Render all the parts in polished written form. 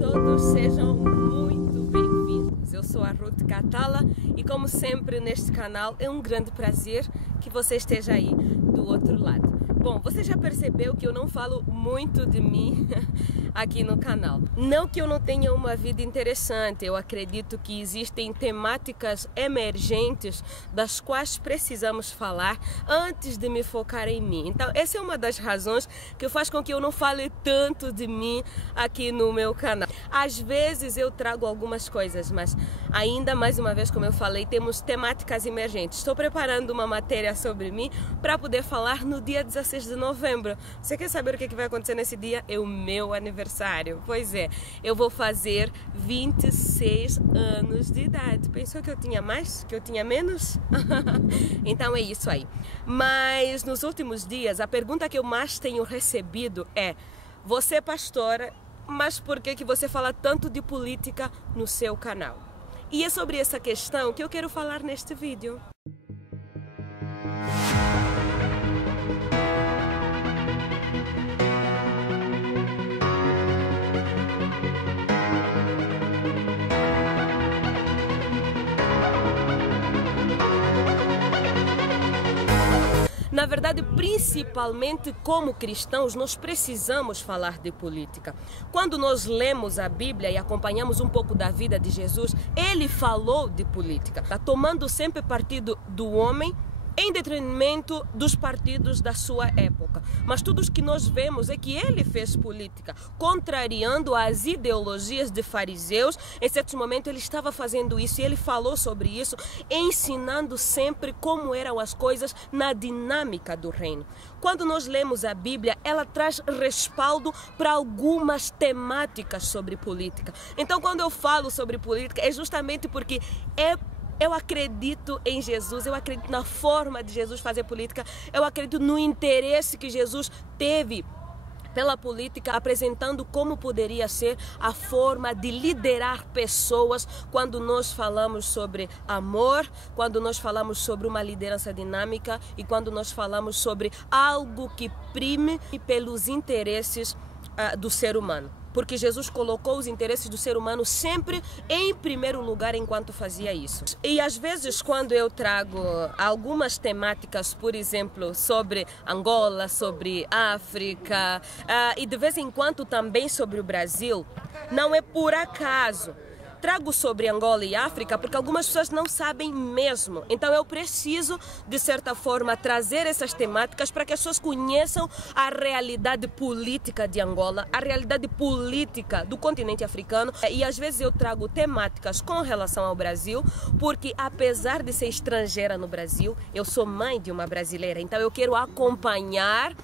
Todos sejam muito bem-vindos. Eu sou a Ruth Catala e, como sempre neste canal, é um grande prazer que você esteja aí do outro lado. Bom, você já percebeu que eu não falo muito de mim aqui no canal. Não que eu não tenha uma vida interessante, eu acredito que existem temáticas emergentes das quais precisamos falar antes de me focar em mim. Então, essa é uma das razões que faz com que eu não fale tanto de mim aqui no meu canal. Às vezes eu trago algumas coisas, mas ainda mais uma vez, como eu falei, temos temáticas emergentes. Estou preparando uma matéria sobre mim para poder falar no dia 16 de novembro. Você quer saber o que vai acontecer nesse dia? É o meu aniversário. Pois é, eu vou fazer 26 anos de idade. Pensou que eu tinha mais? Que eu tinha menos? Então é isso aí. Mas nos últimos dias, a pergunta que eu mais tenho recebido é: você, pastora, mas por que você fala tanto de política no seu canal? E é sobre essa questão que eu quero falar neste vídeo. Na verdade, principalmente como cristãos, nós precisamos falar de política. Quando nós lemos a Bíblia e acompanhamos um pouco da vida de Jesus, ele falou de política, tomando sempre partido do homem, em detrimento dos partidos da sua época. Mas tudo o que nós vemos é que ele fez política, contrariando as ideologias de fariseus. Em certos momentos ele estava fazendo isso e ele falou sobre isso, ensinando sempre como eram as coisas na dinâmica do reino. Quando nós lemos a Bíblia, ela traz respaldo para algumas temáticas sobre política. Então, quando eu falo sobre política, é justamente porque eu acredito em Jesus, eu acredito na forma de Jesus fazer política, eu acredito no interesse que Jesus teve pela política, apresentando como poderia ser a forma de liderar pessoas quando nós falamos sobre amor, quando nós falamos sobre uma liderança dinâmica e quando nós falamos sobre algo que prime pelos interesses do ser humano. Porque Jesus colocou os interesses do ser humano sempre em primeiro lugar enquanto fazia isso. E às vezes quando eu trago algumas temáticas, por exemplo, sobre Angola, sobre África, e de vez em quando também sobre o Brasil, não é por acaso. Trago sobre Angola e África porque algumas pessoas não sabem mesmo. Então eu preciso, de certa forma, trazer essas temáticas para que as pessoas conheçam a realidade política de Angola, a realidade política do continente africano. E às vezes eu trago temáticas com relação ao Brasil, porque apesar de ser estrangeira no Brasil, eu sou mãe de uma brasileira. Então eu quero acompanhar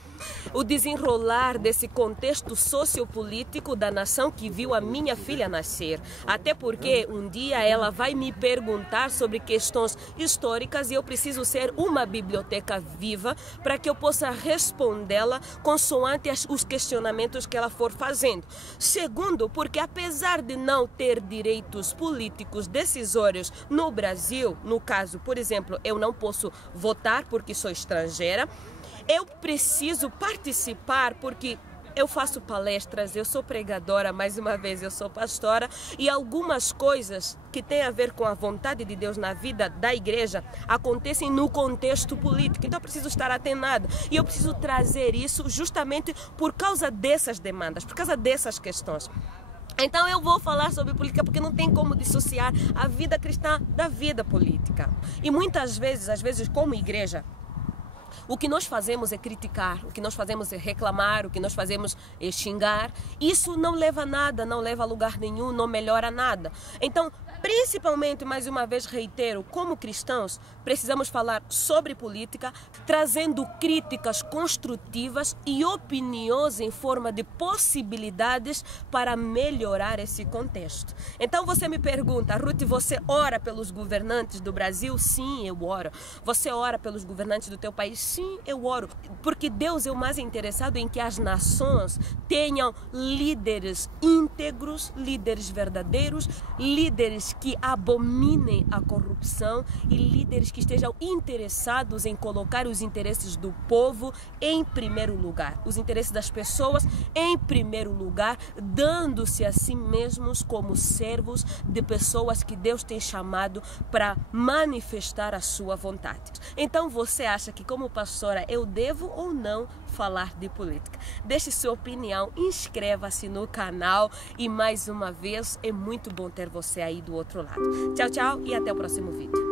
o desenrolar desse contexto sociopolítico da nação que viu a minha filha nascer. Até porque um dia ela vai me perguntar sobre questões históricas e eu preciso ser uma biblioteca viva para que eu possa respondê-la consoante os questionamentos que ela for fazendo. Segundo, porque apesar de não ter direitos políticos decisórios no Brasil, no caso, por exemplo, eu não posso votar porque sou estrangeira, eu preciso participar porque eu faço palestras, eu sou pregadora, mais uma vez eu sou pastora, e algumas coisas que têm a ver com a vontade de Deus na vida da igreja acontecem no contexto político. Então eu preciso estar atenada e eu preciso trazer isso justamente por causa dessas demandas, por causa dessas questões. Então eu vou falar sobre política porque não tem como dissociar a vida cristã da vida política. E muitas vezes, às vezes como igreja, o que nós fazemos é criticar, o que nós fazemos é reclamar, o que nós fazemos é xingar. Isso não leva a nada, não leva a lugar nenhum, não melhora nada. Então, principalmente, mais uma vez reitero, como cristãos, precisamos falar sobre política, trazendo críticas construtivas e opiniões em forma de possibilidades para melhorar esse contexto. Então você me pergunta: Ruth, você ora pelos governantes do Brasil? Sim, eu oro. Você ora pelos governantes do teu país? Sim, eu oro. Porque Deus é o mais interessado em que as nações tenham líderes íntegros, líderes verdadeiros, líderes líderes que abominem a corrupção e líderes que estejam interessados em colocar os interesses do povo em primeiro lugar, os interesses das pessoas em primeiro lugar, dando-se a si mesmos como servos de pessoas que Deus tem chamado para manifestar a sua vontade. Então você acha que como pastora eu devo ou não falar de política? Deixe sua opinião, inscreva-se no canal e mais uma vez é muito bom ter você aí do outro lado. Tchau, tchau e até o próximo vídeo.